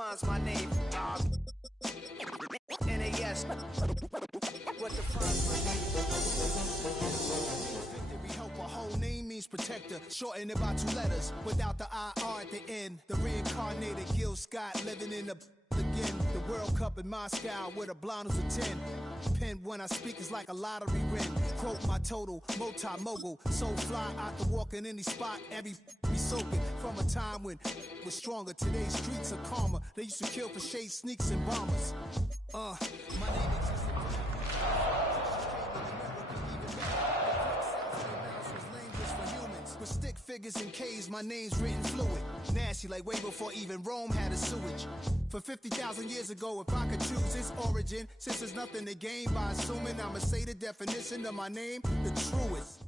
defines my name? NAS. What defines my name? Victory, hope, a whole name means protector. Shorten it by 2 letters without the IR at the end. The reincarnated Gil Scott living in the again. The World Cup in Moscow with a blonde who's a 10. Pen when I speak is like a lottery win. Quote my total, multi-mogul. So fly, I can walk in any spot. Every be soaking from a time when was stronger. Today's streets are calmer. They used to kill for shade sneaks and bombers. My name exists. With stick figures and K's, my name's written fluid. Nasty like way before even Rome had a sewage. For 50,000 years ago, if I could choose its origin, since there's nothing to gain by assuming, I'ma say the definition of my name, the truest.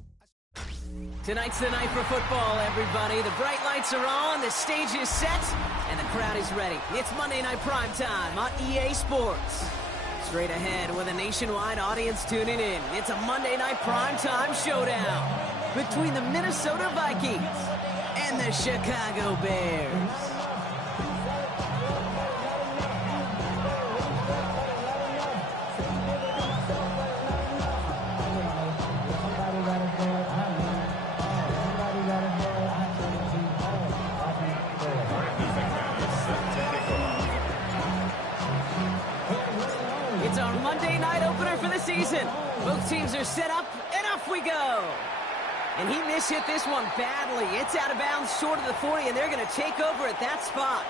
Tonight's the night for football, everybody. The bright lights are on, the stage is set, and the crowd is ready. It's Monday Night Primetime on EA Sports. Straight ahead with a nationwide audience tuning in. It's a Monday Night Primetime showdown between the Minnesota Vikings and the Chicago Bears. It's our Monday night opener for the season. Both teams are set up, and off we go. And he mishit this one badly. It's out of bounds short of the 40, and they're going to take over at that spot.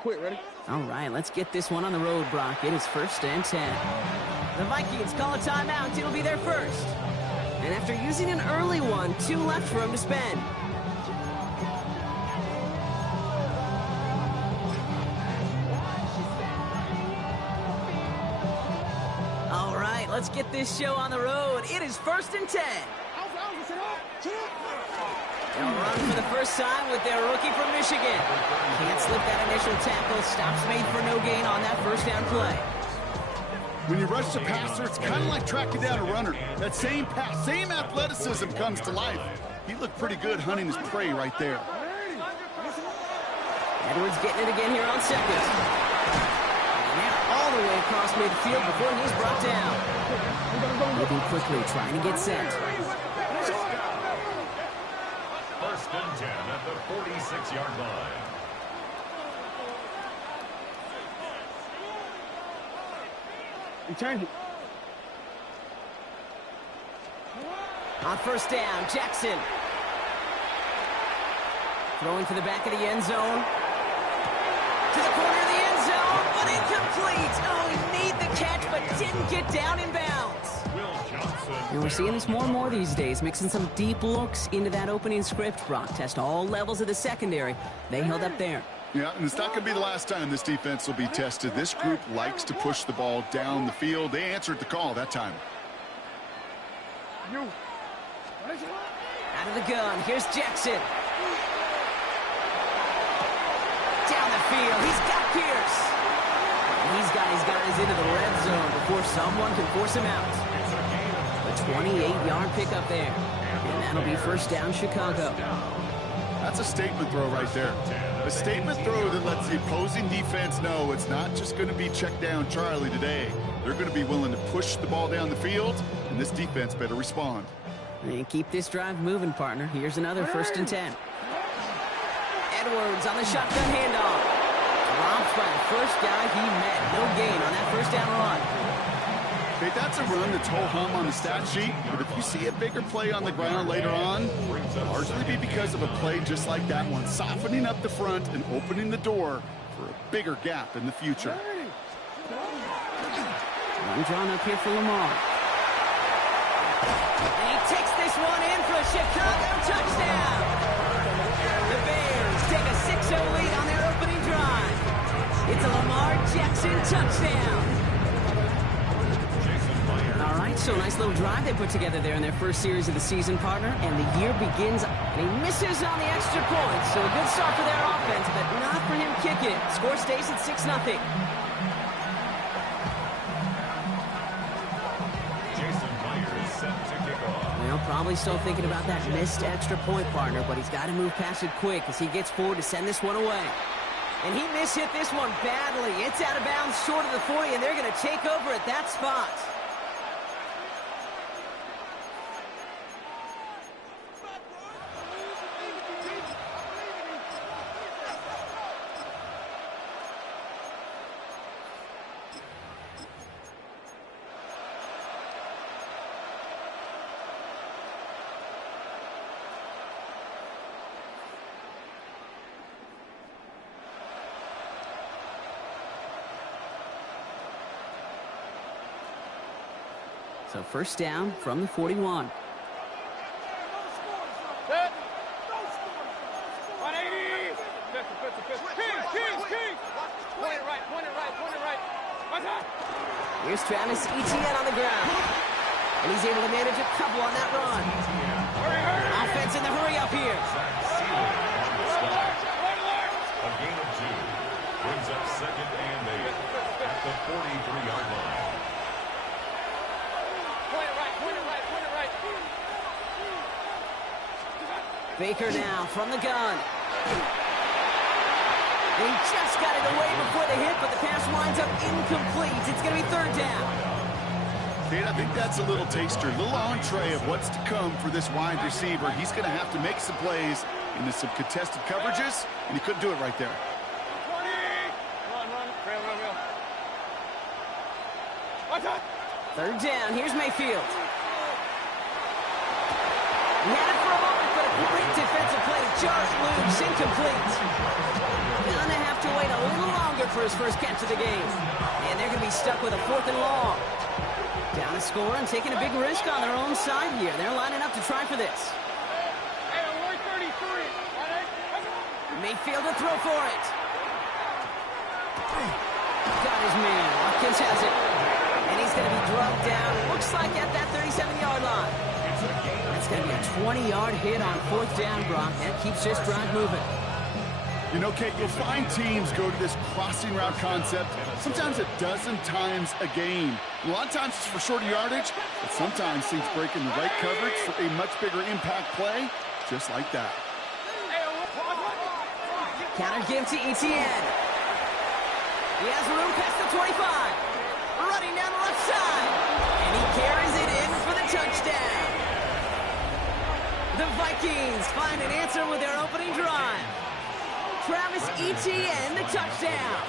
Quit, ready? All right, let's get this one on the road, Brock. It is 1st and 10. The Vikings call a timeout. It'll be their first. And after using an early one, 2 left for him to spend. All right, let's get this show on the road. It is 1st and 10. They'll run for the first time with their rookie from Michigan. Can't slip that initial tackle. Stops made for no gain on that first down play. When you rush the passer, it's kind of like tracking down a runner. That same pass, same athleticism comes to life. He looked pretty good hunting his prey right there. Edwards getting it again here on second. And now all the way across midfield before he's brought down. Moving quickly, trying to get set. 1st and 10 at the 46-yard line. Return. On 1st down, Jackson. Throwing for the back of the end zone. To the corner of the end zone, but incomplete. Oh, he made the catch, but didn't get down in bounds. And we're seeing this more and more these days, mixing some deep looks into that opening script. Brock test all levels of the secondary. They held up there. Yeah, and it's not going to be the last time this defense will be tested. This group likes to push the ball down the field. They answered the call that time. Out of the gun, here's Jackson. Down the field, he's got Pierce. He's got his guys into the red zone before someone can force him out. A 28-yard pickup there. And that'll be 1st down, Chicago. That's a statement throw right there. A statement throw that lets the opposing defense know it's not just going to be check down Charlie today. They're going to be willing to push the ball down the field, and this defense better respond. And keep this drive moving, partner. Here's another 1st and 10. Edwards on the shotgun handoff. Dropped by the first guy he met. No gain on that 1st down run. Okay, that's a run that's ho-hum on the stat sheet, but if you see a bigger play on the ground later on, it'll largely be because of a play just like that one, softening up the front and opening the door for a bigger gap in the future. One drawn up here for Lamar. And he takes this one in for a Chicago touchdown. The Bears take a 6-0 lead on their opening drive. It's a Lamar Jackson touchdown. All right, so nice little drive they put together there in their first series of the season, partner. And the year begins, and he misses on the extra point. So a good start for their offense, but not for him kicking it. Score stays at 6-0. Well, probably still thinking about that missed extra point, partner, but he's got to move past it quick as he gets forward to send this one away. And he mishit this one badly. It's out of bounds short of the 40, and they're going to take over at that spot. So first down from the 41. Set. 180. King. Point it right. Here's Travis Etienne on the ground. And he's able to manage a couple on that run. Offense in the hurry up here. A gain of 2. Brings up 2nd and 8 at the 43-yard line. Baker now from the gun. He just got it away before the hit, but the pass winds up incomplete. It's going to be 3rd down. Kate, I think that's a little taster, a little entree of what's to come for this wide receiver. He's going to have to make some plays into some contested coverages, and he couldn't do it right there. 20. Run. Real. Watch out. 3rd down. Here's Mayfield. He had it for a moment, but a great defensive play to Charles Loops, incomplete. Gonna have to wait a little longer for his first catch of the game. And they're gonna be stuck with a 4th and long. Down to score and taking a big risk on their own side here. They're lining up to try for this. Hey, 33. Mayfield to throw for it. Got his man. Watkins has it. And he's gonna be drugged down. Looks like at that 37-yard line. That's going to be a 20-yard hit on 4th down, Brock. That keeps this drive moving. You know, Kate, you'll find teams go to this crossing route concept sometimes a dozen times a game. A lot of times it's for shorter yardage, but sometimes teams break in the right coverage for a much bigger impact play, just like that. Counter give to Etienne. He has room past the 25. Running down the left side. And he carries it in for the touchdown. The Vikings find an answer with their opening drive. Travis Etienne, the touchdown.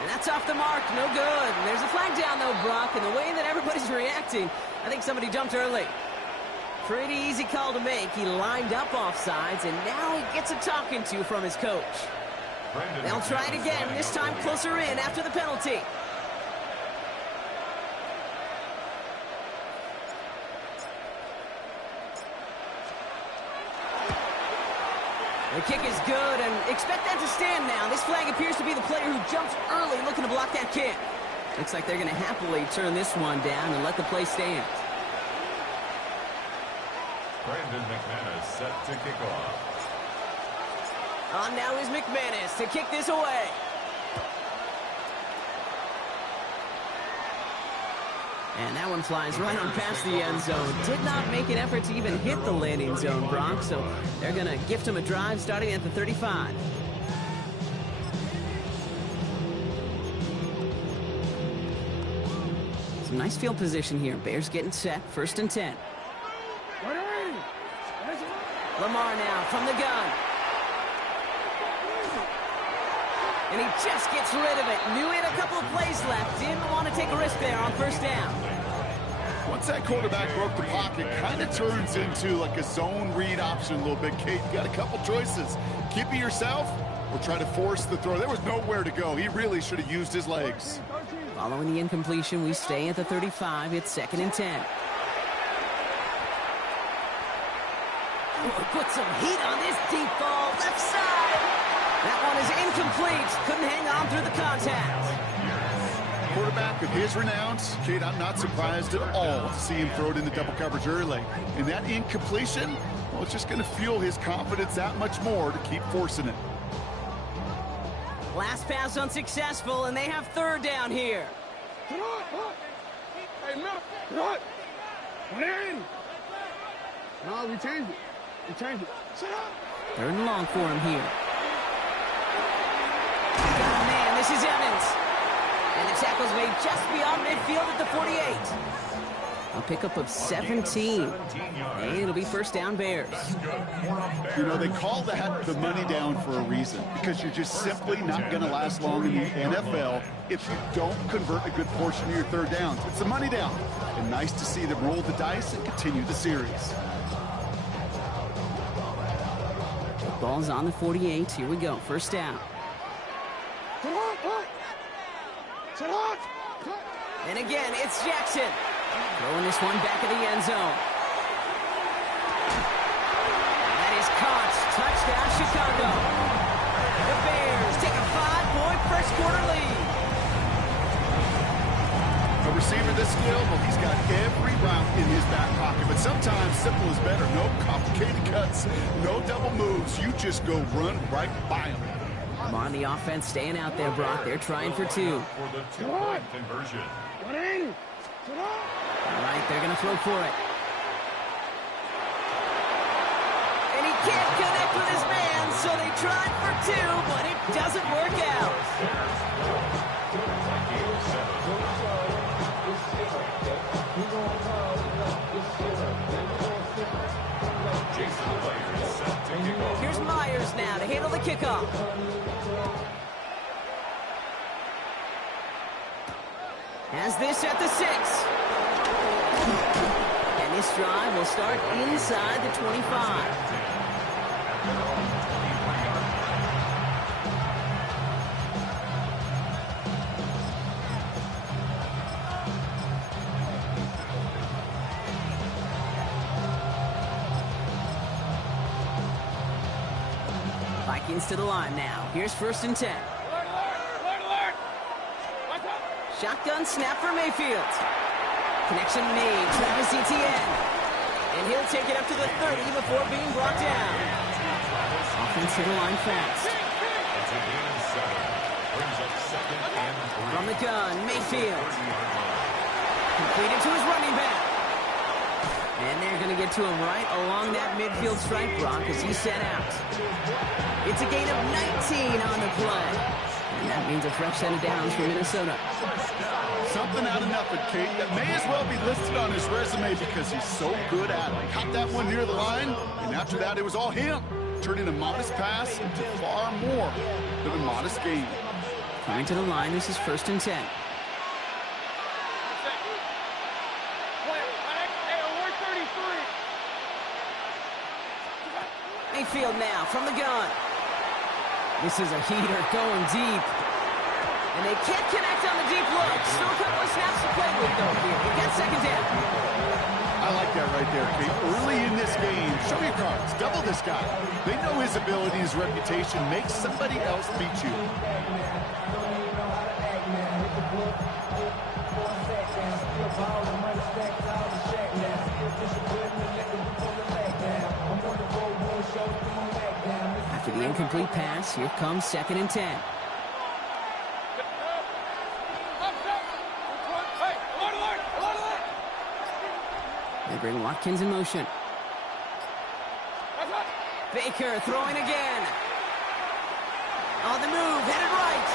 And that's off the mark, no good. There's a flag down, though, Brock, and the way that everybody's reacting, I think somebody jumped early. Pretty easy call to make. He lined up offsides, and now he gets a talking to from his coach. They'll try it again, this time closer in after the penalty. The kick is good, and expect that to stand now. This flag appears to be the player who jumps early looking to block that kick. Looks like they're going to happily turn this one down and let the play stand. Brandon McManus set to kick off. On now is McManus to kick this away. And that one flies right on past the end zone. Did not make an effort to even hit the landing zone, Brock, so they're going to gift him a drive starting at the 35. Some nice field position here. Bears getting set, 1st and 10. Lamar now from the gun. And he just gets rid of it. Knew he had a couple of plays left. Didn't want to take a risk there on 1st down. Once that quarterback broke the pocket, kind of turns into like a zone read option a little bit. Kate, you got a couple choices. Keep it yourself or try to force the throw. There was nowhere to go. He really should have used his legs. Following the incompletion, we stay at the 35. It's 2nd and 10. Put some heat on this deep ball, left side. That one is incomplete. Couldn't hang on through the contact. Quarterback of his renowns, Kate, I'm not surprised at all to see him throw it into double coverage early. And that incompletion, well, it's just going to fuel his confidence that much more to keep forcing it. Last pass unsuccessful, and they have 3rd down here. Hey, middle. What? One in. No, we changed it. We changed it. Sit up. 3rd and long for him here. Oh, man, this is Evans. And the tackle's made just beyond midfield at the 48. A pickup of 17. And it'll be 1st down Bears. You know, they call that the money down for a reason, because you're just simply not going to last long in the NFL if you don't convert a good portion of your 3rd downs. It's a money down. And nice to see them roll the dice and continue the series. Ball's on the 48. Here we go. 1st down. And again, it's Jackson. Throwing this one back of the end zone. And that is caught. Touchdown, Chicago. The Bears take a 5-point first-quarter lead. A receiver this skilled, well, he's got every route in his back pocket. But sometimes simple is better. No complicated cuts, no double moves. You just go run right by him. Come on, the offense staying out there, Brock. They're trying for 2. For the 2-point conversion. All right, they're going to throw for it. And he can't connect with his man, so they tried for 2, but it doesn't work out. Here's Myers now to handle the kickoff. Has this at the 6. And this drive will start inside the 25. Vikings to the line now. Here's 1st and 10. Shotgun snap for Mayfield. Connection made. Travis Etienne. And he'll take it up to the 30 before being brought down. Offense to the line fast. From the gun, Mayfield. Completed to his running back. And they're going to get to him right along that midfield stripe, Brock, as he set out. It's a gain of 19 on the play. And that means a fresh set of downs for Minnesota. Something out of nothing, Kate, that may as well be listed on his resume because he's so good at it. Caught that one near the line, and after that, it was all him. Turning a modest pass into far more than a modest gain. Coming to the line, this is 1st and 10. Mayfield now from the gun. This is a heater going deep. And they can't connect on the deep look. Still a couple of snaps to play with, though, here. They get 2nd down. I like that right there, Kate. Early in this game, show your cards. Double this guy. They know his ability, his reputation. Make somebody else beat you. After the incomplete pass, here comes 2nd and 10. They bring Watkins in motion. Baker throwing again. On the move, headed right.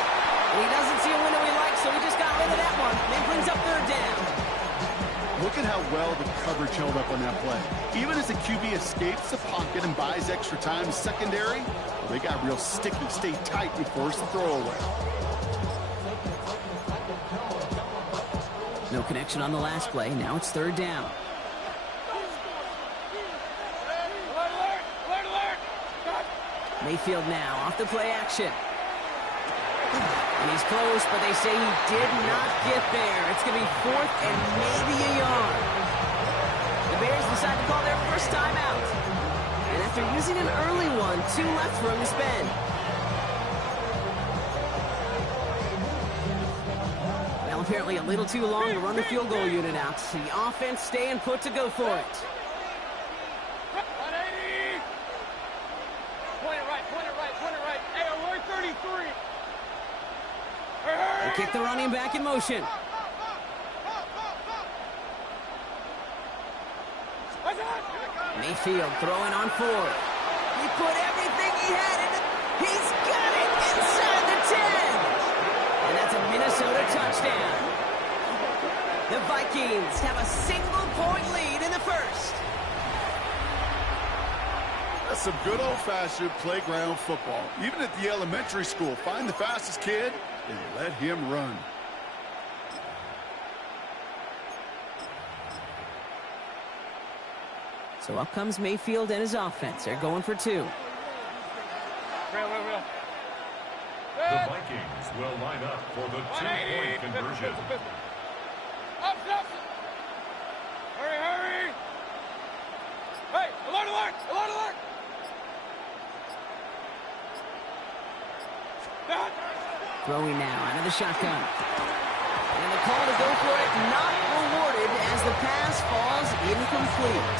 He doesn't see a window he likes, so he just got rid of that one. Then brings up 3rd down. Look at how well the coverage held up on that play. Even as the QB escapes the pocket and buys extra time, secondary, well, they got real sticky, stayed tight and forced the throwaway. No connection on the last play. Now it's third down. Mayfield now off the play action. And he's close, but they say he did not get there. It's going to be fourth and maybe a yard. The Bears decide to call their first timeout. And after using an early one, 2 left for him to spend. Well, apparently a little too long to run the field goal unit out. The offense staying put to go for it. They kick the running back in motion. Mayfield throwing on 4. He put everything he had in it. He's got it inside the 10. And that's a Minnesota touchdown. The Vikings have a single-point lead in the first. That's some good old-fashioned playground football. Even at the elementary school, find the fastest kid and let him run. So up comes Mayfield and his offense. They're going for 2. The Vikings will line up for the 2-point conversion. Hurry! Hey, alert! Throwing now out of the shotgun. And the call to go for it not rewarded as the pass falls incomplete.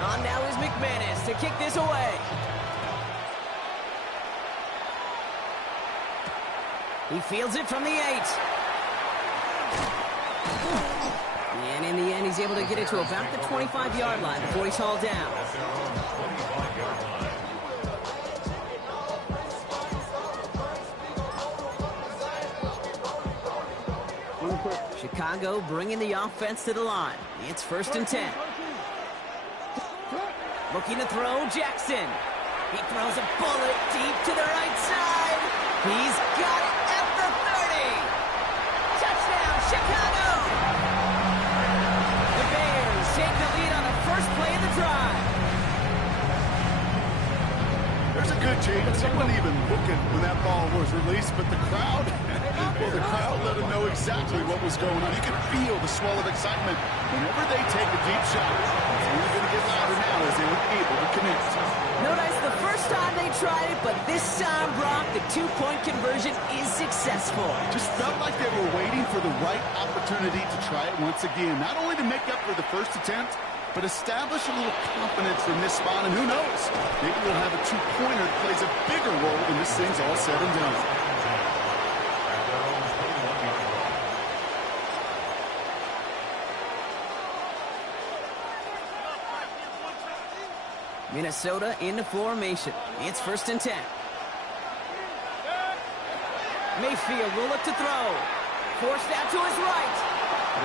On now is McManus to kick this away. He fields it from the 8. And in the end, he's able to get it to about the 25-yard line before he's hauled down. Chicago bringing the offense to the line. It's 1st and 10. Looking to throw, Jackson. He throws a bullet deep to the right side. He's got it at the 30. Touchdown, Chicago! The Bears take the lead on the first play of the drive. There's a good chance he wasn't even looking when that ball was released, but the crowd, well, the crowd let him know exactly what was going on. You could feel the swell of excitement whenever they take a deep shot. It's only going to get louder now as they were able to connect. Notice the first time they tried it, but this time, Brock, the 2-point conversion is successful. Just felt like they were waiting for the right opportunity to try it once again. Not only to make up for the first attempt, but establish a little confidence from this spot, and who knows? Maybe we'll have a 2-pointer that plays a bigger role when this thing's all said and done. Minnesota into formation. It's 1st and 10. Mayfield will look to throw. Forced out to his right.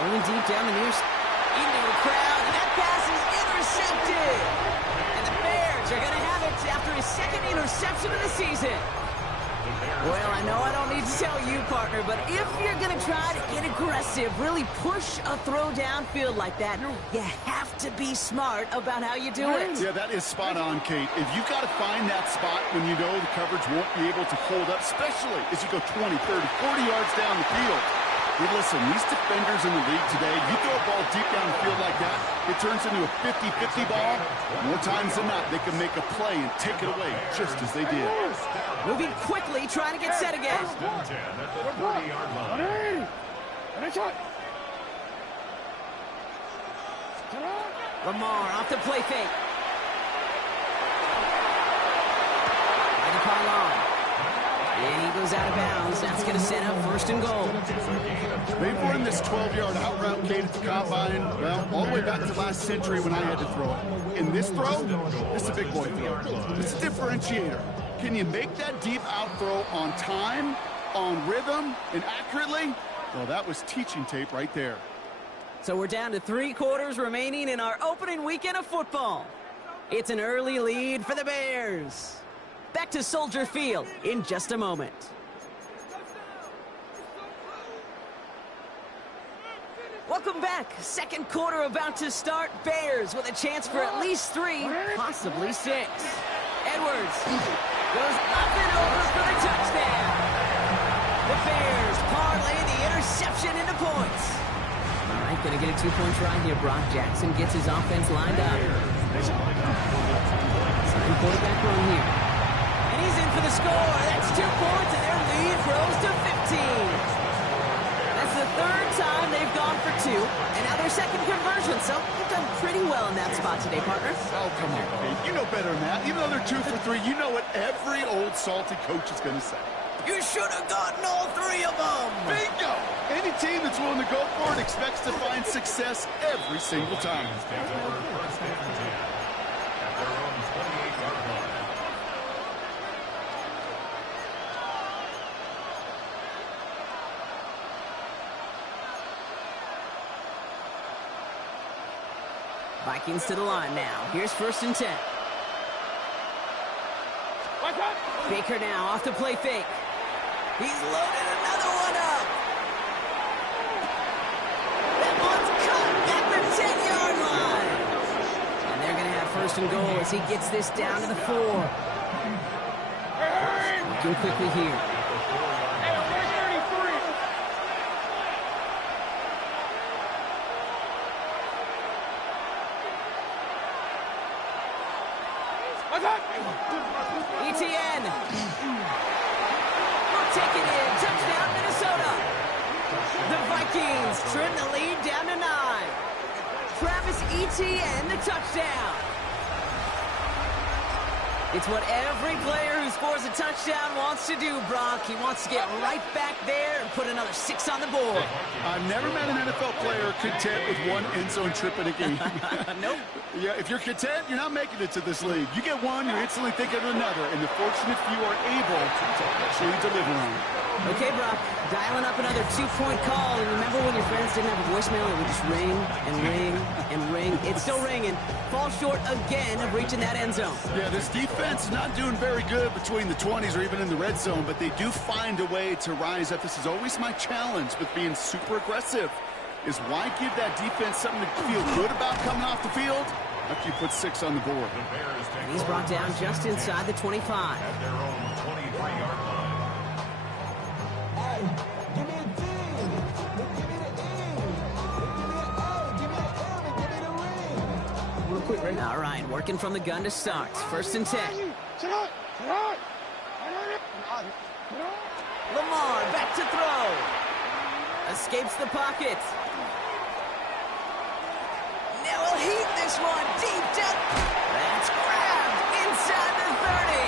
Rolling deep down the near into the crowd, and that pass is intercepted. And the Bears are going to have it after his 2nd interception of the season. Well, I know I don't need to tell you, partner, but if you're going to try to get aggressive, really push a throw downfield like that, you have to be smart about how you do it. Yeah, that is spot on, Kate. If you've got to find that spot when you know the coverage won't be able to hold up, especially as you go 20, 30, 40 yards down the field. Hey, listen, these defenders in the league today, you throw a ball deep down the field like that, it turns into a 50-50 ball. More times than not, they can make a play and take it away, just as they did. Moving quickly, trying to get set again. Lamar off the play fake. By the pylon. And he goes out of bounds. That's going to set up 1st and goal. They've run this 12-yard out route, Kate, at the combine, well, all the way back to last century when I had to throw it. In this throw, it's a big boy throw. It's a differentiator. Can you make that deep out throw on time, on rhythm, and accurately? Well, that was teaching tape right there. So we're down to 3 quarters remaining in our opening weekend of football. It's an early lead for the Bears. Back to Soldier Field in just a moment. Welcome back. Second quarter about to start. Bears with a chance for at least 3, possibly 6. Edwards goes up and over for the touchdown. The Bears parlay the interception into points. All right, gonna get a 2-point try here. Brock Jackson gets his offense lined up. Sign quarterback run here. And he's in for the score. That's 2 points, and their lead grows to 15. That's the third time they've gone for 2, and now their second conversion, so they've done pretty well in that spot today, partner. Oh, come on, Pete. You know better than that. Even though they're 2 for 3, you know what every old salty coach is going to say. You should have gotten all 3 of them. Bingo! Any team that's willing to go for it expects to find success every single time. Takes over first and 10 at their own 28-yard line. Vikings to the line now. Here's first and 10. Baker now off the play fake. He's loaded another one up. That one's caught at the 10-yard line. And they're going to have first and goal as he gets this down to the 4. Looking quickly here. ETN. Will take it in. Touchdown, Minnesota. The Vikings trim the lead down to 9. Travis Etienne, the touchdown. It's what every player who scores a touchdown wants to do, Brock. He wants to get right back there and put another 6 on the board. I've never met an NFL player content with 1 end zone trip in a game. Nope. Yeah, if you're content, you're not making it to this league. You get 1, you're instantly thinking of another, and the fortunate few are able to actually deliver on it. Okay, Brock, dialing up another 2-point call. And remember when your friends didn't have a voicemail? It would just ring and ring and ring. It's still ringing. Fall short again of reaching that end zone. Yeah, this defense is not doing very good between the 20s or even in the red zone, but they do find a way to rise up. This is always my challenge with being super aggressive, is why give that defense something to feel good about coming off the field after you put 6 on the board. And he's brought down just inside the 25. At their own 23-yard line. All right, working from the gun to start. First and 10. Lamar back to throw. Escapes the pocket. Now he'll heat this one deep down. That's grabbed inside the 30.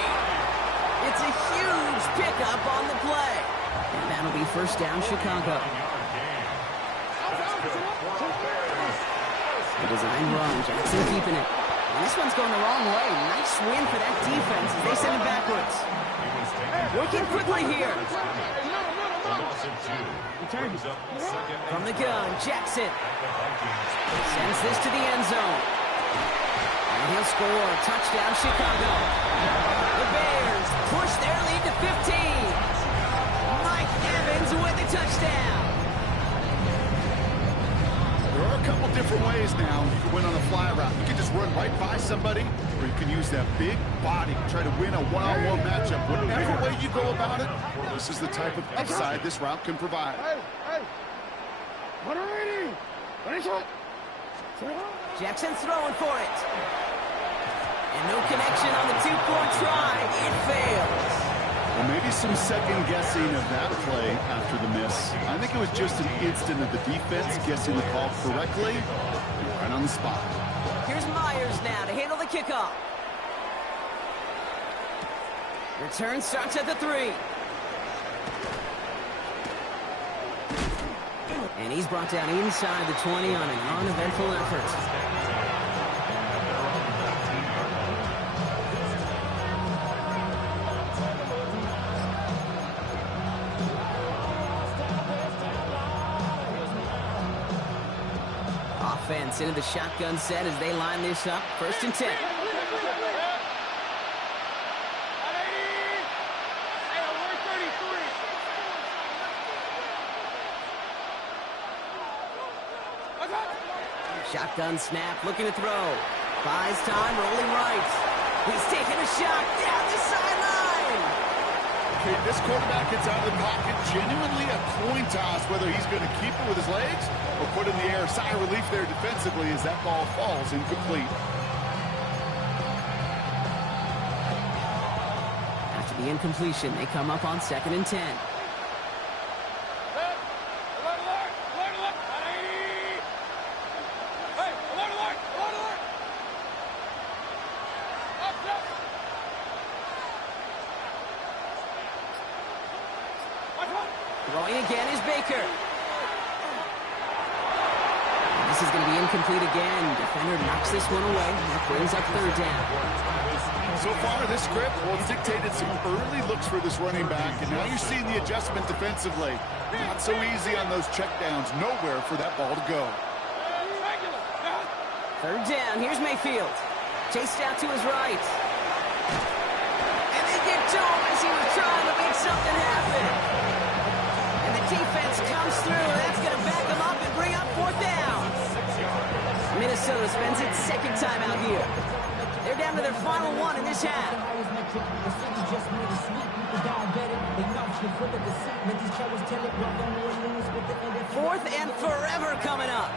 It's a huge pickup on the play. And that'll be first down, Chicago. The design run, Jackson keeping it. And this one's going the wrong way. Nice win for that defense as they send it backwards. Working quickly here. From the gun, Jackson sends this to the end zone. And he'll score. Touchdown, Chicago. The Bears push their lead to 15. Mike Evans with the touchdown. There are a couple different ways now you can win on a fly route. You can just run right by somebody, or you can use that big body to try to win a one-on-one matchup. Whatever way you go about it, this is the type of upside this route can provide. Jackson's throwing for it. And no connection on the 2-point try. It fails. Well, maybe some second-guessing of that play after the miss. I think it was just an instant of the defense guessing the call correctly and right on the spot. Here's Myers now to handle the kickoff. Return starts at the 3. And he's brought down inside the 20 on an uneventful effort. Offense into the shotgun set as they line this up. First and 10. Shotgun snap, looking to throw. Buys time, rolling right. He's taking a shot down the sideline. Okay, this quarterback gets out of the pocket, genuinely a coin toss whether he's going to keep it with his legs or put it in the air. Sigh of relief there defensively as that ball falls incomplete. After the incompletion, they come up on 2nd and 10. Throwing again is Baker. This is going to be incomplete again. Defender knocks this one away. That brings up 3rd down. So far, this script, well, it's dictated some early looks for this running back, and now you're seeing the adjustment defensively. Not so easy on those checkdowns. Nowhere for that ball to go. 3rd down. Here's Mayfield. Chased out to his right. And they get to him as he was trying to make something happen. Defense comes through, and that's going to back them up and bring up 4th down. Minnesota spends its 2nd time out here. They're down to their final one in this half. 4th and forever coming up.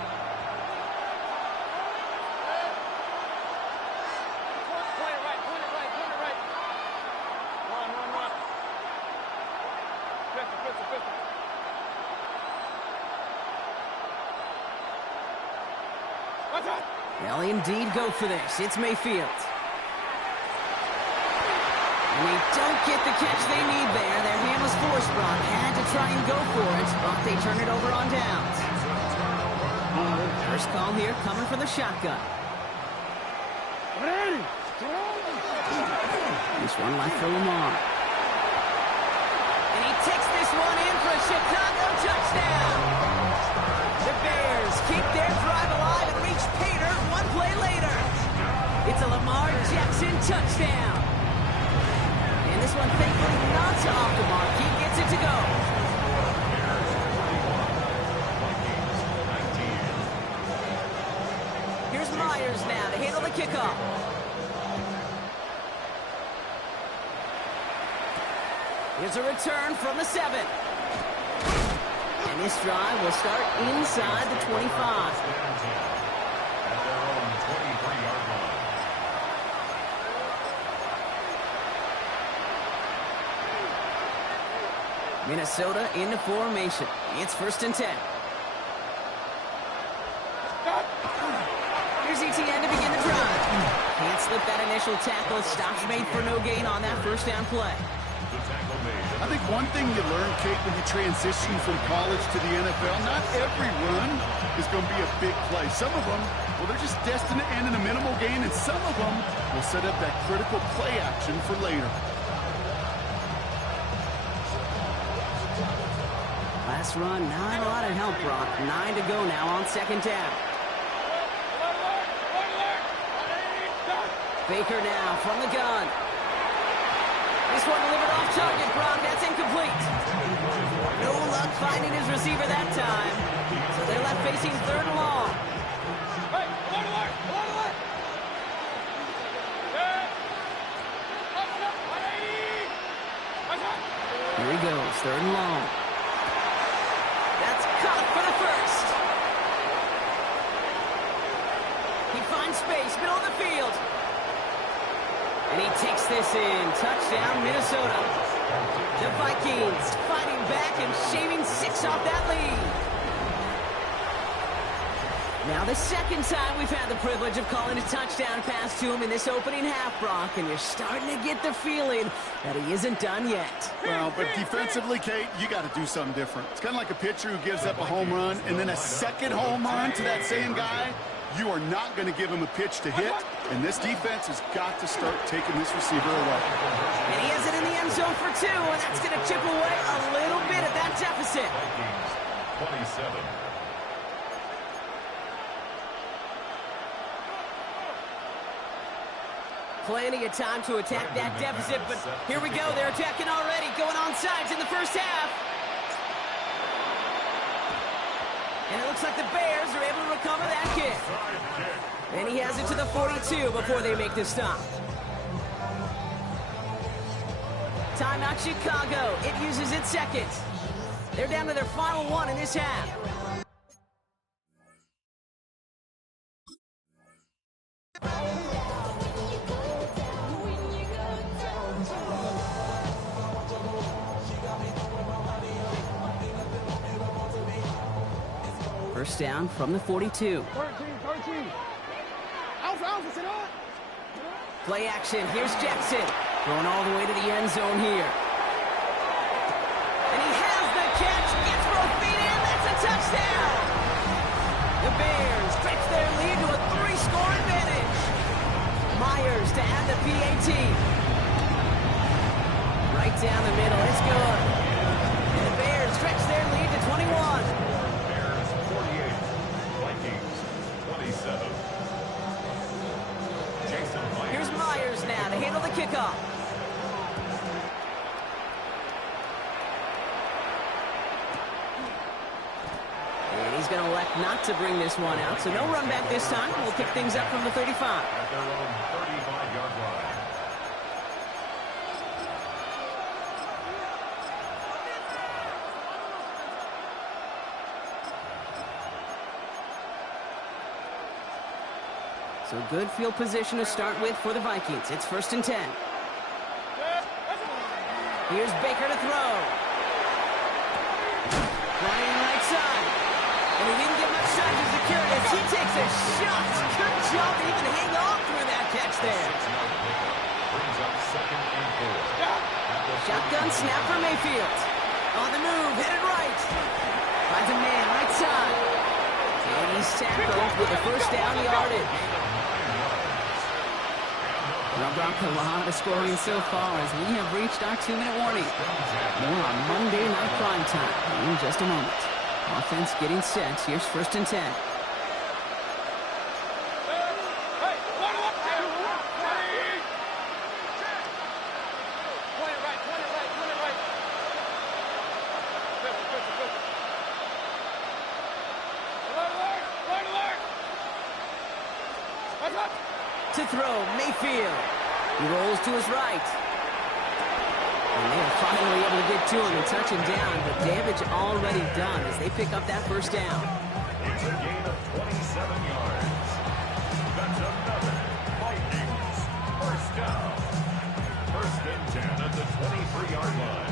They'll indeed go for this. It's Mayfield. And they don't get the catch they need there. Their hand was forced. Brock had to try and go for it, but they turn it over on downs. First call here coming from the shotgun. This one left for Lamar. And he takes this one in for a Chicago touchdown. The Bears keep their drive alive and reach Pater one play later. It's a Lamar Jackson touchdown. And this one thankfully not off the mark. He gets it to go. Here's Myers now to handle the kickoff. Here's a return from the 7. And this drive will start inside the 25. At their own 23-yard line. Minnesota into formation. It's 1st and 10. Here's Etienne to begin the drive. Can't slip that initial tackle. Stops made for no gain on that 1st down play. I think one thing you learn, Kate, when you transition from college to the NFL, not every run is going to be a big play. Some of them, well, they're just destined to end in a minimal gain, and some of them will set up that critical play action for later. Last run, not a lot of help, Brock. 9 to go now on 2nd down. Baker now from the gun. This one delivered off target, Brock. That's incomplete. No luck finding his receiver that time. So they're left facing 3rd and long. Here he goes, 3rd and long. That's caught for the 1st. He finds space, middle of the field. And he takes this in. Touchdown, Minnesota. The Vikings fighting back and shaving 6 off that lead. Now the 2nd time we've had the privilege of calling a touchdown pass to him in this opening half, Brock, and you're starting to get the feeling that he isn't done yet. Well, but defensively, Kate, you got to do something different. It's kind of like a pitcher who gives up a home run and then a second home run to that same guy. You are not going to give him a pitch to hit, and this defense has got to start taking this receiver away. And he has it in the end zone for 2, and that's going to chip away a little bit at that deficit. Vikings, 27. Plenty of time to attack that deficit, but here we go. They're attacking already, going on sides in the 1st half. And it looks like the Bears are able to recover kick. And he has it to the 42 before they make the stop. Timeout Chicago. It uses its second. They're down to their final one in this half. First down from the 42. 13. Alpha, sit on. Play action. Here's Jackson. Going all the way to the end zone here. And he has the catch. Gets both feet in. That's a touchdown. The Bears stretch their lead to a 3-score advantage. Myers to add the PAT. Right down the middle. It's good. And the Bears stretch their lead to 21. Bears 48, Vikings 27. Jason Myers. Here's Myers now to handle the kickoff. And he's going to elect not to bring this one out, so no run back this time. We'll kick things up from the 35. At their own 35-yard line. So good field position to start with for the Vikings. It's 1st and 10. Here's Baker to throw. Flying right side. And he didn't get much time to secure it as he takes a shot. Good job to even hang on through that catch there. 6-yard pickup. Brings up 2nd and 4. Shotgun snap for Mayfield. On the move, headed right. Finds a man right side. And he's tackled with a first down yardage. Well, Bronco, a lot of scoring so far as we have reached our 2-minute warning. More on Monday Night Primetime in just a moment. Offense getting set. Here's 1st and 10. To throw, Mayfield. He rolls to his right. And they are finally able to get to him and touch him down, but damage already done as they pick up that first down. It's a gain of 27 yards. That's another Vikings first down. 1st and 10 at the 23-yard line.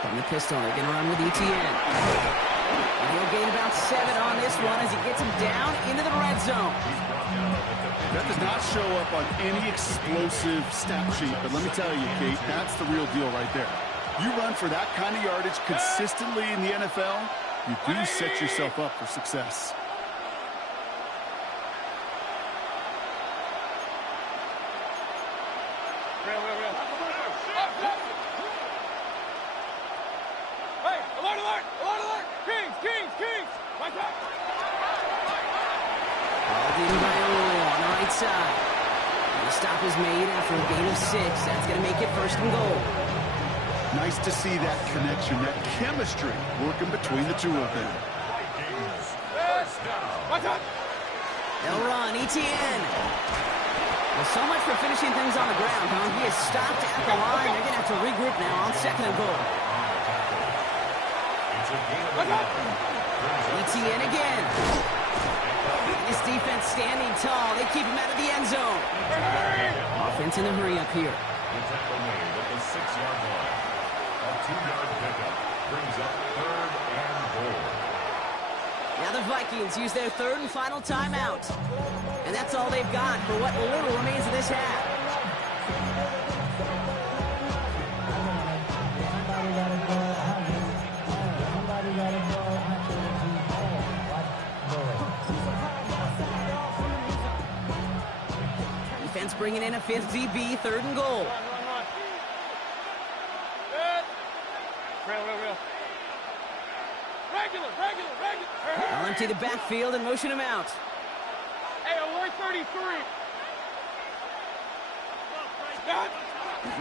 From the pistol, they're going to run with ETN. And he'll gain about 7 on this one as he gets him down into the red zone. That does not show up on any explosive stat sheet, but let me tell you, Kate, that's the real deal right there. You run for that kind of yardage consistently in the NFL, you do set yourself up for success. Side. The stop is made after a gain of 6. That's going to make it 1st and goal. Nice to see that connection, that chemistry working between the two of them. They'll run, ETN. Well, so much for finishing things on the ground, huh? He is stopped at the line. They're going to have to regroup now on 2nd and goal. ETN again. This defense standing tall. They keep him out of the end zone. Offense in the hurry up here. The tackle made at the 6-yard line. A 2-yard pickup brings up 3rd and goal. Now the Vikings use their 3rd and final timeout. And that's all they've got for what little remains of this half. Defense bringing in a 5th DB, 3rd and goal. Real. Regular. They'll empty the backfield and motion him out. Hey, alert 33.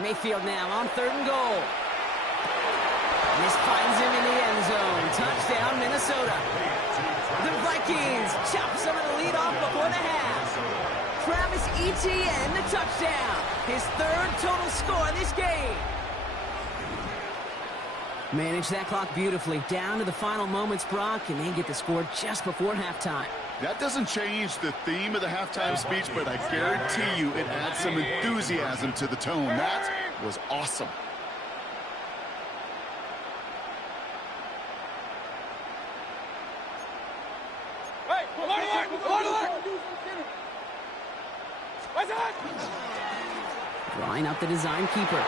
Mayfield now on 3rd and goal. And this finds him in the end zone. Touchdown, Minnesota. The Vikings chop some of the lead off before the half. Travis Etienne, the touchdown. His 3rd total score this game. Manage that clock beautifully. Down to the final moments, Brock, and they get the score just before halftime. That doesn't change the theme of the halftime speech, but I guarantee you it adds some enthusiasm to the tone. That was awesome. Hey, alert! What's that? Drawing up the design keeper.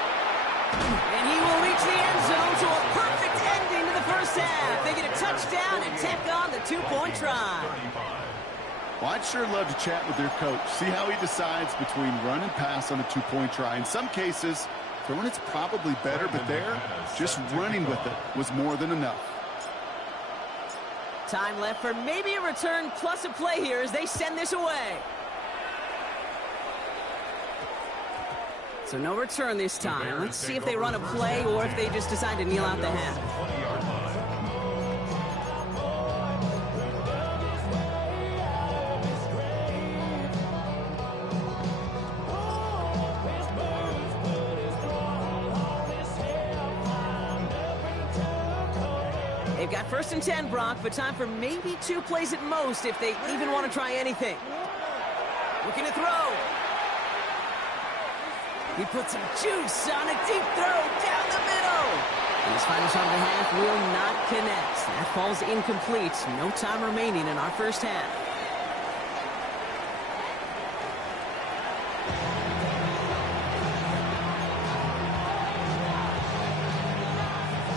And he will reach the end zone to a perfect ending to the first half. They get a touchdown and tack on the 2-point try. Well, I'd sure love to chat with their coach, see how he decides between run and pass on a 2-point try. In some cases, throwing it's probably better, but there, just running with it was more than enough. Time left for maybe a return plus a play here as they send this away. So no return this time. Let's see if they run a play or if they just decide to kneel out the half. They've got 1st and 10, Brock, but time for maybe 2 plays at most if they even want to try anything. Looking to throw. He puts some juice on a deep throw down the middle. And his final shot of the half will not connect. That falls incomplete. No time remaining in our first half.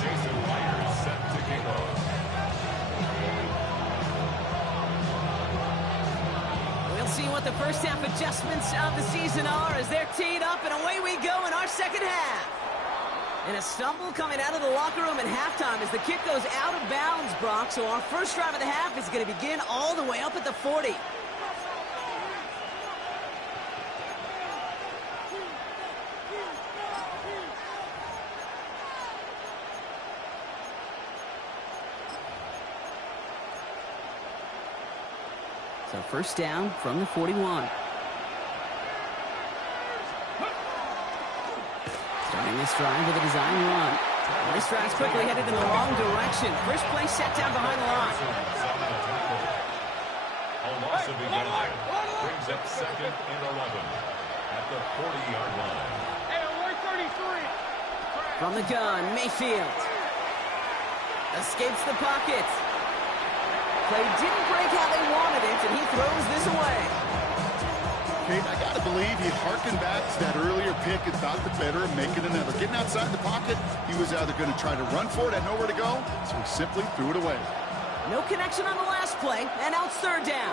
Jason Myers set to kick off. We'll see what the first half adjustments of the season are as they're teed up, and away we go in our second half. And a stumble coming out of the locker room at halftime as the kick goes out of bounds, Brock. So our first drive of the half is going to begin all the way up at the 40. So first down from the 41. Starting this drive with a design run. This drive's quickly headed in the wrong direction. First play set down behind the line. A loss of 11 brings up 2nd and 11 at the 40-yard line. Hey, alert 33. From the gun, Mayfield. Escapes the pocket. Play didn't break how they wanted it, and he throws this away. Kate, I got to believe he harkened back to that earlier pick and thought the better of making another. Getting outside the pocket, he was either going to try to run for it, had nowhere to go, so he simply threw it away. No connection on the last play, and now it's 3rd down.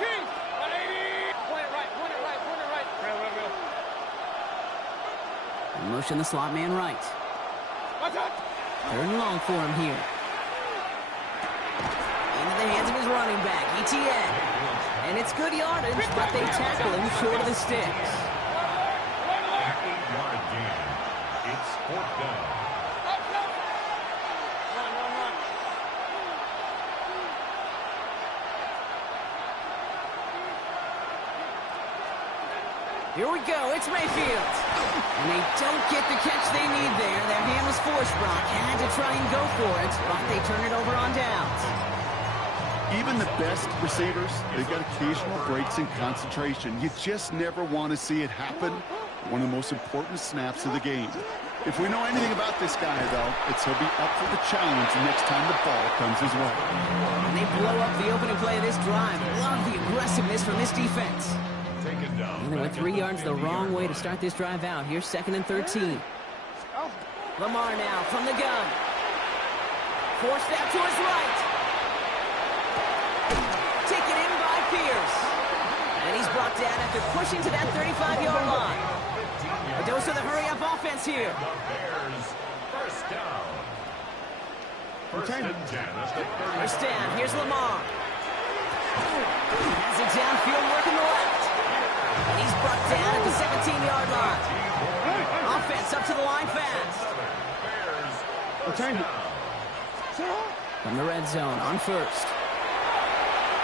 King. 180. Point it right. Real. And motion the slot man right. Watch out. 3rd and long for him here. Into the hands of his running back, Etienne. And it's good yardage, but they tackle him short of the sticks. 8-yard gain. It's 4th down. Run. Here we go, it's Mayfield. And they don't get the catch they need there. Their hand was forced, Brock. Had to try and go for it, but they turn it over on downs. Even the best receivers, they've got occasional breaks in concentration. You just never want to see it happen. One of the most important snaps of the game. If we know anything about this guy, though, it's he'll be up for the challenge next time the ball comes his way. And they blow up the opening play of this drive. Love the aggressiveness from this defense. Taken down. And they went 3 yards the wrong way to start this drive out. Here's 2nd and 13. Lamar now from the gun. Forced out to his right. Taken in by Pierce. And he's brought down after pushing to that 35-yard line. A dose of the hurry-up offense here. The Bears first First and 10 at the 30. First down. Here's Lamar. Has it downfield, working the left. And he's brought down at the 17-yard line. Offense up to the line fast. From the red zone on first.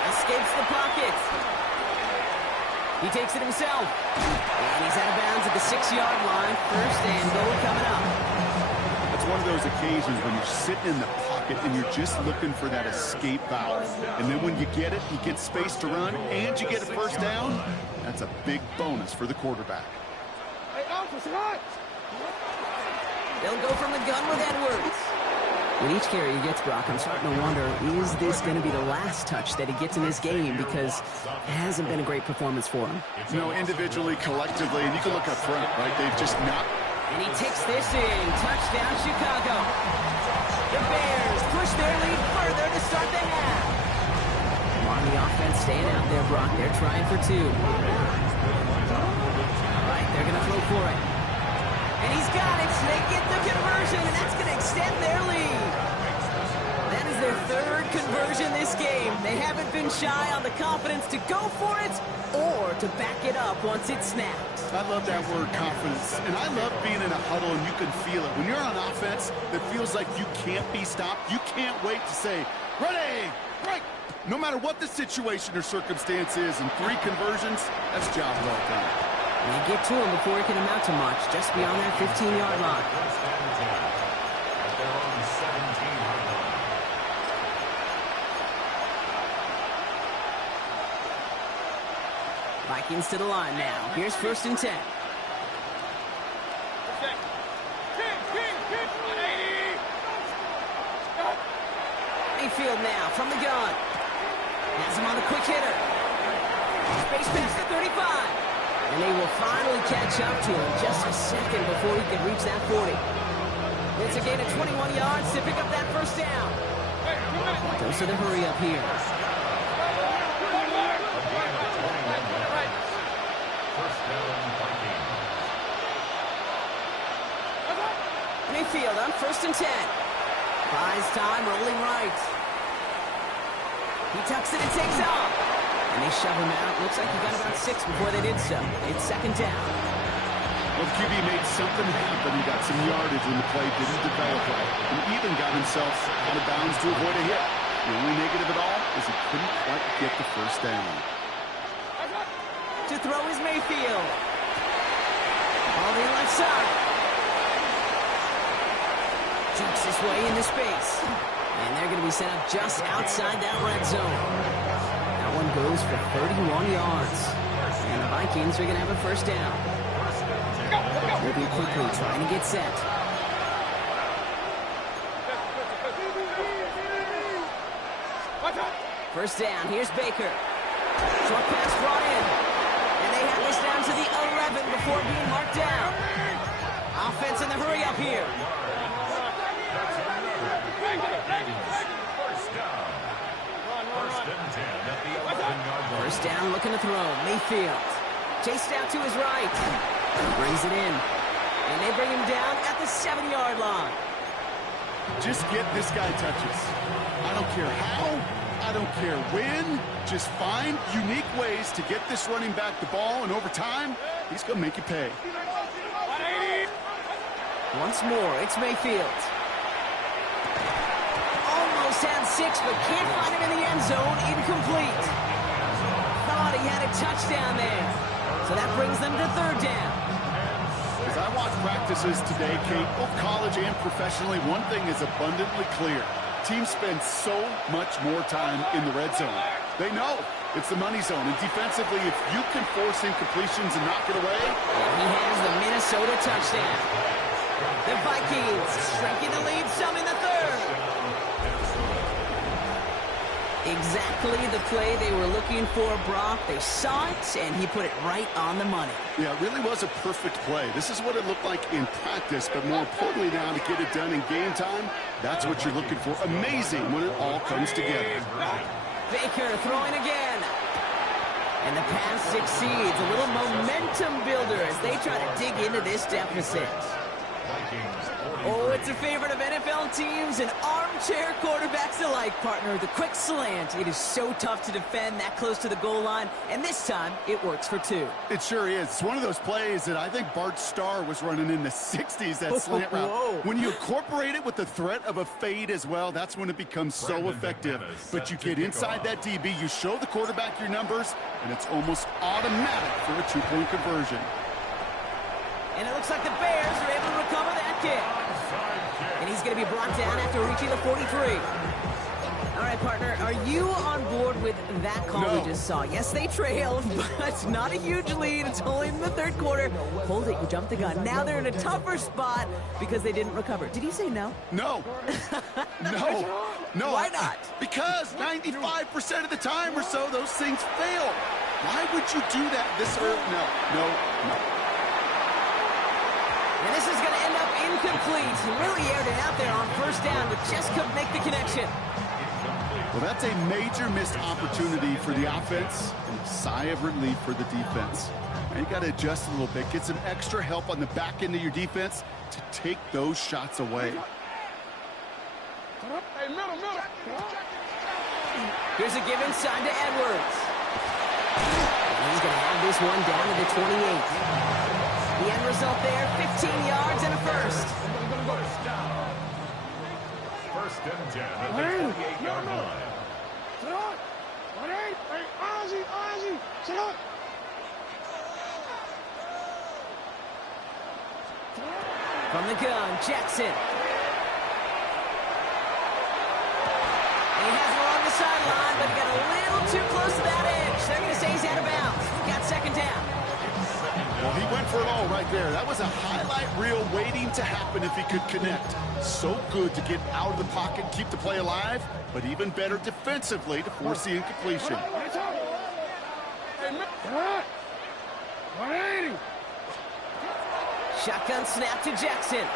Escapes the pocket. He takes it himself. And he's out of bounds at the 6-yard line. First and goal coming up. It's one of those occasions when you're sitting in the pocket and you're just looking for that escape valve. And then when you get it, you get space to run, and you get a first down. That's a big bonus for the quarterback. They'll go from the gun with Edwards. With each carry he gets, Brock, I'm starting to wonder, is this going to be the last touch that he gets in this game? Because it hasn't been a great performance for him. You know, individually, collectively, and you can look up front, right? They've just not... And he takes this in. Touchdown, Chicago. The Bears push their lead further to start the half. On the offense, staying out there, Brock. They're trying for two. All right, they're going to throw for it. And he's got it. They get the conversion, and that's going to extend their lead. That is their third conversion this game. They haven't been shy on the confidence to go for it or to back it up once it's snapped. I love that word, confidence. And I love being in a huddle and you can feel it. When you're on offense that feels like you can't be stopped, you can't wait to say, ready, right. No matter what the situation or circumstance is, in 3 conversions, that's job well done. And they get to him before he can amount to much, just beyond that 15-yard line. At their own 17-yard line. Vikings to the line now. Here's first and 10. Mayfield now from the gun. Has him on a quick hitter. Space pass to 35. And they will finally catch up to him just a second before he can reach that 40. It's a gain of 21 yards to pick up that first down. Goes to the hurry up here. Mayfield on first and 10. Buys time, rolling right. He tucks it and takes off. And they shove him out. Looks like he got about 6 before they did so. It's second down. Well, the QB made something happen. He got some yardage when the play didn't develop right. And even got himself out of bounds to avoid a hit. The only negative at all is he couldn't quite get the first down. To throw is Mayfield. All the left side. Jukes his way into space. And they're going to be set up just outside that red zone. That one goes for 31 yards. And the Vikings are going to have a first down. Moving quickly, trying to get set. First down, here's Baker. Short pass brought in. And they have this down to the 11 before being marked down. Offense in the hurry up here. First down, looking to throw. Mayfield. Chased out to his right. Brings it in. And they bring him down at the 7-yard line. Just get this guy touches. I don't care how, I don't care when. Just find unique ways to get this running back the ball, and over time, he's going to make you pay. Once more, it's Mayfield. Almost had 6, but can't find him in the end zone. Incomplete. Thought he had a touchdown there. So that brings them to third down. As I watch practices today, Kate, both college and professionally, one thing is abundantly clear. Teams spend so much more time in the red zone. They know it's the money zone, and defensively, if you can force incompletions and knock it away. And he has the Minnesota touchdown. The Vikings shrinking the lead some in the third. Exactly the play they were looking for, Brock. They saw it, and he put it right on the money. Yeah, it really was a perfect play. This is what it looked like in practice, but more importantly now to get it done in game time, that's what you're looking for. Amazing when it all comes together. Baker throwing again. And the pass succeeds. A little momentum builder as they try to dig into this deficit. Oh, it's a favorite of NFL teams and armchair quarterbacks alike, partner. The quick slant. It is so tough to defend that close to the goal line, and this time it works for 2. It sure is. It's one of those plays that I think Bart Starr was running in the 60s, that slant route. Whoa. When you incorporate it with the threat of a fade as well, that's when it becomes so effective. But you get inside that DB, you show the quarterback your numbers, and it's almost automatic for a 2-point conversion. And it looks like the Bears are able to recover that kick. And he's going to be brought down after reaching the 43. All right, partner, are you on board with that call No. we just saw? Yes, they trailed, but it's not a huge lead. It's only in the 3rd quarter. Hold it, you jumped the gun. Now they're in a tougher spot because they didn't recover. Did he say no? No. No. No. Why not? Because 95% of the time or so, those things fail. Why would you do that this early? No. And this is going to end up incomplete. He really aired it out there on 1st down, but just couldn't make the connection. Well, that's a major missed opportunity for the offense and a sigh of relief for the defense. Now you got to adjust a little bit, get some extra help on the back end of your defense to take those shots away. Hey, middle. Here's a give inside to Edwards. And he's going to have this one down to the 28. The end result there, 15 yards and a first. First down. 1st and 10 at the 28-yard line. Sit up. Hey, Ozzie. Sit up. From the gun, Jackson. And he has it along the sideline, but he got a little too close to that edge. They're going to say he's out of bounds. Got 2nd down. Well, he went for it all right there. That was a highlight reel waiting to happen if he could connect. So good to get out of the pocket, keep the play alive, but even better defensively to force the incompletion. Shotgun snap to Jackson.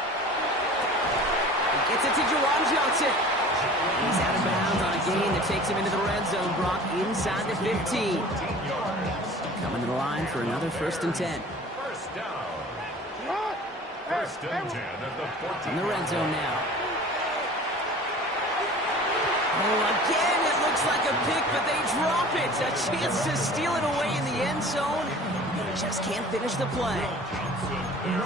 He gets it to Juwan Johnson. He's out of bounds on a gain that takes him into the red zone, Brock, inside the 15. Coming to the line for another 1st and 10. First down. 1st and 10 at the 14. In the red zone now. Oh, again, it looks like a pick, but they drop it. A chance to steal it away in the end zone. They just can't finish the play.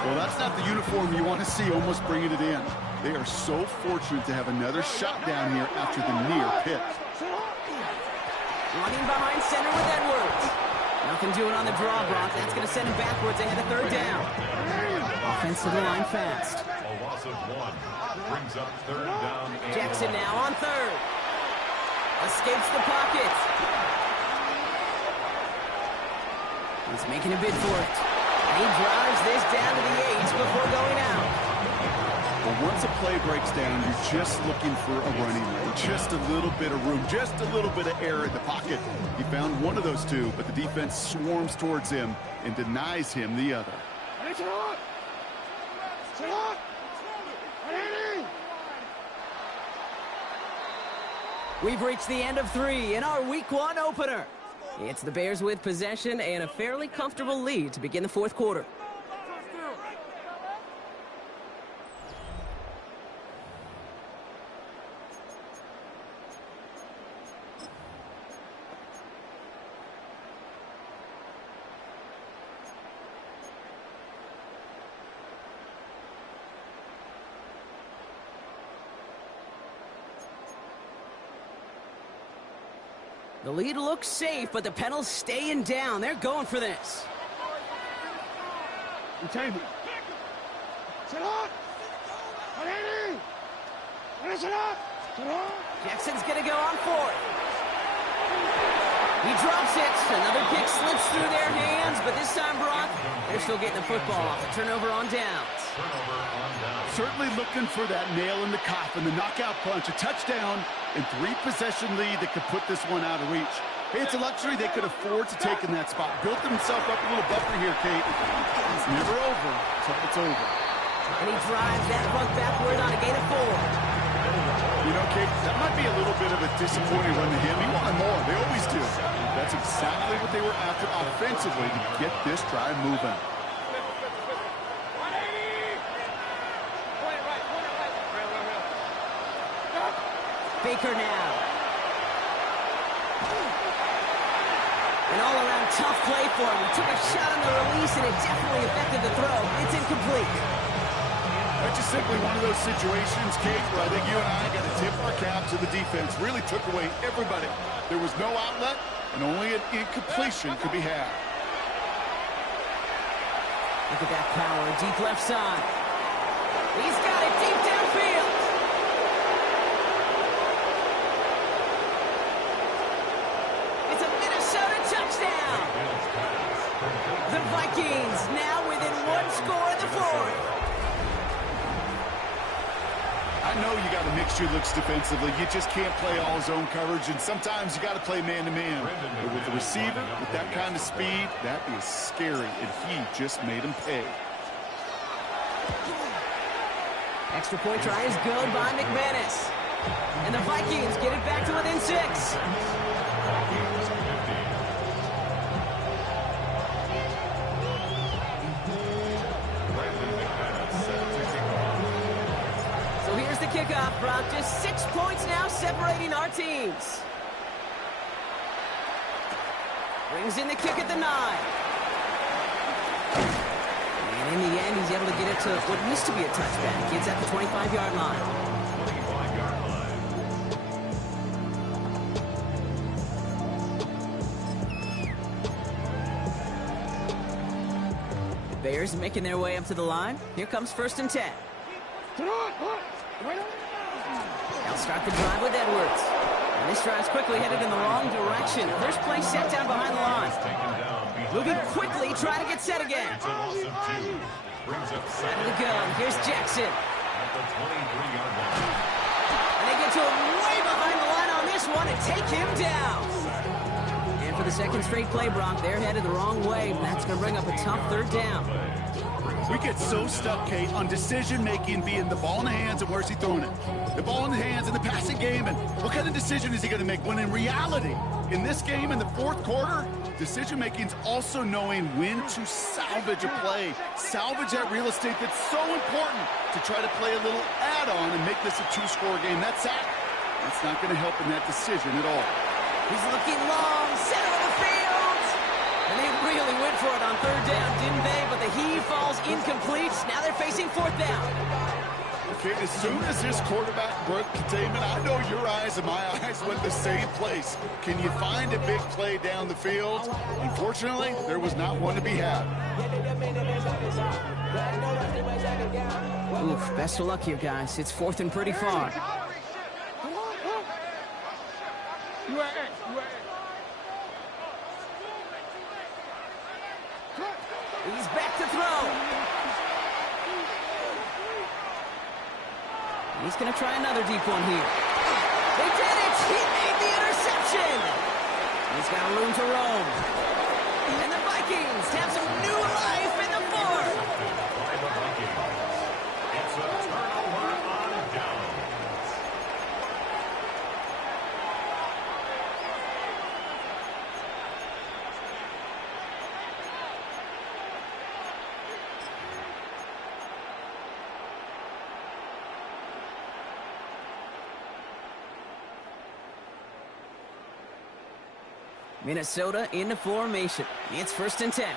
Well, that's not the uniform you want to see almost bringing it in. They are so fortunate to have another shot down here after the near pick. Running behind center with Edwards. Nothing doing on the draw, Brock. That's going to send him backwards ahead of 3rd down. Offense to the line fast. A loss of 1 brings up 3rd down. Jackson now on 3rd. Escapes the pocket. He's making a bid for it. And he drives this down to the 8 before going out. Well, once a play breaks down, you're just looking for a running lane. Just a little bit of room, just a little bit of air in the pocket. He found one of those two, but the defense swarms towards him and denies him the other. We've reached the end of 3 in our Week 1 opener. It's the Bears with possession and a fairly comfortable lead to begin the 4th quarter. The lead looks safe, but the Penals staying down. They're going for this. We change it. Sit up. Sit up. Jackson's going to go on 4th. He drops it. Another pick slips through their hands, but this time, Brock, they're still getting the football off. A turnover on downs. Certainly looking for that nail in the coffin, the knockout punch, a touchdown, and 3-possession lead that could put this one out of reach. Hey, it's a luxury they could afford to take in that spot. Built himself up a little buffer here, Kate. It's never over until it's over. And he drives that puck backward on a gain of 4. You know, Kate, that might be a little bit of a disappointing run to him. He wanted more. They always do. That's exactly what they were after offensively to get this drive moving. Baker now. An all-around tough play for him. He took a shot on the release, and it definitely affected the throw. It's incomplete. That's just simply one of those situations, Kate, where I think you and I got to tip our cap to the defense. Really took away everybody. There was no outlet, and only an incompletion could be had. Look at that power, deep left side. He's got it deep downfield. It's a Minnesota touchdown. The Vikings now within one score in the fourth. I know you got to mix your looks defensively. You just can't play all zone coverage, and sometimes you got to play man-to-man. But with the receiver, with that kind of speed, that is scary, and he just made him pay. Extra point try is good by McManus. And the Vikings get it back to within 6. Kickoff, Brock. Just 6 points now separating our teams. Brings in the kick at the 9. And in the end, he's able to get it to what used to be a touchback. Gets at the 25-yard line. 25-yard line. Bears making their way up to the line. Here comes 1st and 10. They'll start the drive with Edwards. And this drive's quickly headed in the wrong direction. First play set down behind the line. Moving quickly, trying to get set again. Out of the gun, here's Jackson. And they get to him way behind the line on this one and take him down. And for the second straight play, Brock, they're headed the wrong way. That's going to bring up a tough 3rd down. We get so stuck, Kate, on decision-making being the ball in the hands and where's he throwing it. The ball in the hands in the passing game, and what kind of decision is he going to make? When in reality, in this game, in the 4th quarter, decision-making is also knowing when to salvage a play. Salvage that real estate that's so important to try to play a little add-on and make this a 2-score game. That's not going to help in that decision at all. He's looking long, center of the field. And they really went for it on 3rd down, didn't they? But the heave falls incomplete. Now they're facing 4th down. Okay, as soon as this quarterback broke containment, I know your eyes and my eyes went the same place. Can you find a big play down the field? Unfortunately, there was not one to be had. Oof, best of luck here, guys. It's 4th and pretty far. He's back to throw. He's going to try another deep one here. They did it! He made the interception! He's got room to roam. And the Vikings have some new life in the 4th. It's a turnover on downs. Minnesota into formation. It's 1st and 10.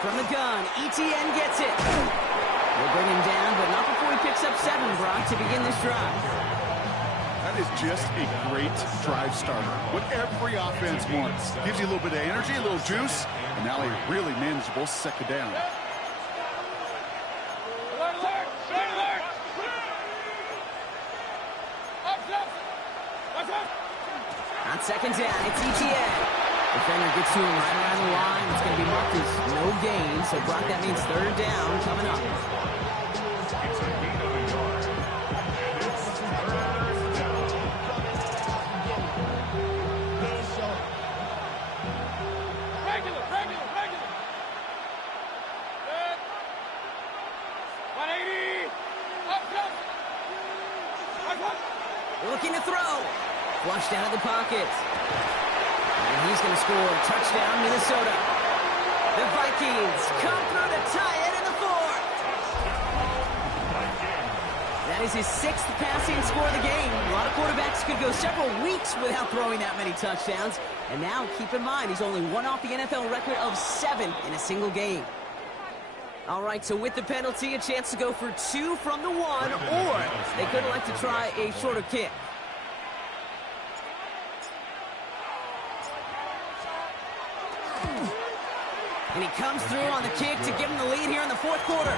From the gun, ETN gets it. They'll bring him down, but not before he picks up 7, Brock, to begin this drive. That is just a great drive starter. What every offense wants. Gives you a little bit of energy, a little juice, and now a really manageable 2nd down. On 2nd down, it's ETN. Defender gets to him right around the line. It's going to be marked as no gain. So, Brock, that means 3rd down coming up. It's a gain of a yard. And it's 3rd down. Regular. 180. Looking to throw. Flushed out of the pocket. And he's going to score. Touchdown, Minnesota. The Vikings come through to tie it in the 4th. That is his 6th passing score of the game. A lot of quarterbacks could go several weeks without throwing that many touchdowns. And now, keep in mind, he's only one off the NFL record of 7 in a single game. All right, so with the penalty, a chance to go for 2 from the 1, or they could elect to try a shorter kick. And he comes through on the kick to give him the lead here in the 4th quarter.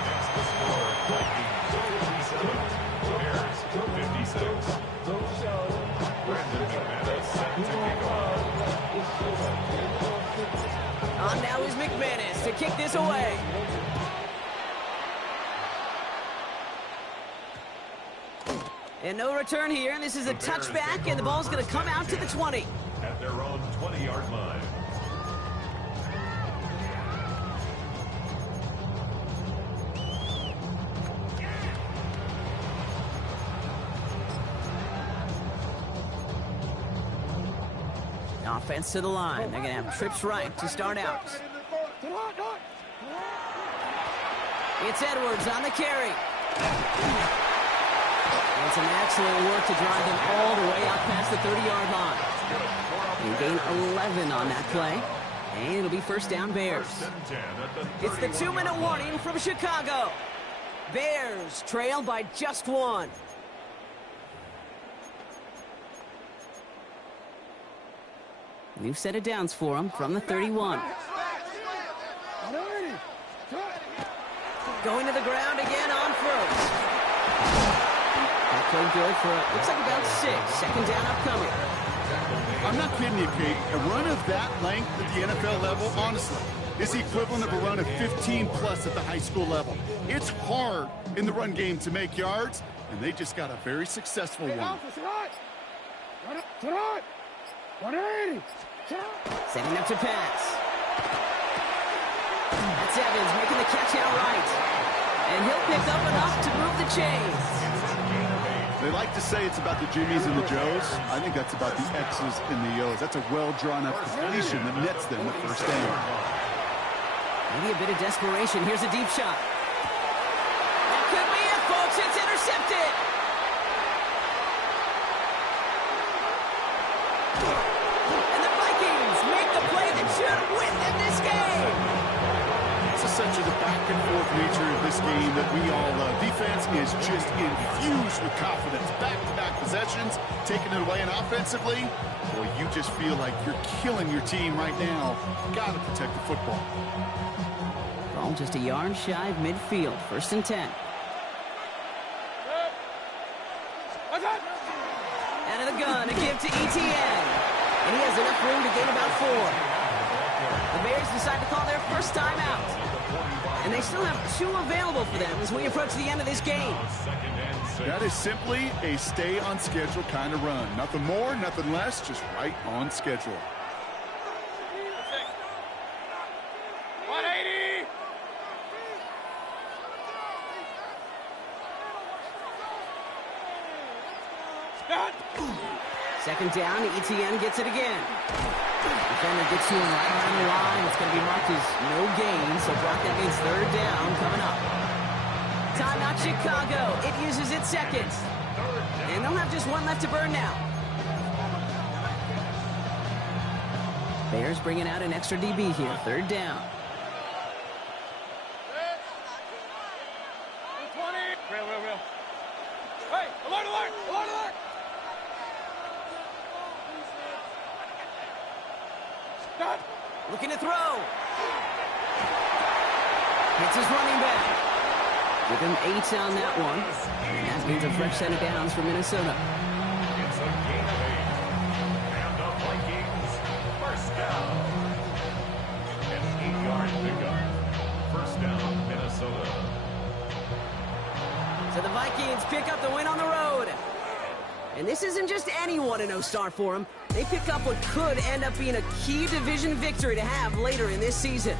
On now is McManus to kick this away. And no return here, and this is a touchback, and the ball's going to come out to the 20. At their own 20-yard line. Offense to the line. They're going to have trips right to start out. It's Edwards on the carry. And some excellent work to drive them all the way out past the 30-yard line. They gain 11 on that play. And it'll be first down Bears. It's the 2-minute warning from Chicago. Bears trail by just 1. New set of downs for him from the 31. Going to the ground again on first. That played good for, looks like about 6. Second down upcoming. I'm not kidding you, Kate. A run of that length at the NFL level, honestly, is the equivalent of a run of 15-plus at the high school level. It's hard in the run game to make yards, and they just got a very successful one. Setting up to pass. That's Evans making the catch outright. And he'll pick up enough to move the chains. They like to say it's about the Jimmies and the Joes. I think that's about the X's and the O's. That's a well-drawn-up completion that nets them the first down. Maybe a bit of desperation. Here's a deep shot. That could be it, folks. It's intercepted. And the Vikings make the play that should win them this game. It's essentially the back-and-forth nature of this game that we all love. Defense is just infused with confidence. Back-to-back possessions, taking it away, and offensively, boy, you just feel like you're killing your team right now. Got to protect the football. Ball just a yard shy of midfield. First and 10. Out of the gun, a give to ETN. And he has enough room to gain about 4. The Bears decide to call their first timeout. And they still have 2 available for them as we approach the end of this game. That is simply a stay-on-schedule kind of run. Nothing more, nothing less, just right on schedule. 180! Second down, ETN gets it again. Defender gets to him right around the line. It's going to be marked as no gain, so Brock, that means third down coming up. Timeout Chicago. It uses its second. And they'll have just 1 left to burn now. Bears bringing out an extra DB here. Third down. Real. Hey, alert! Stop! Looking to throw. Hits his running back. Give him 8 on that one. And that means a fresh set of downs for Minnesota. It's a gain of 8. And the Vikings, first down. An 8-yard pickup. First down, Minnesota. So the Vikings pick up the win on the road. And this isn't just any 1-0 start for them. They pick up what could end up being a key division victory to have later in this season.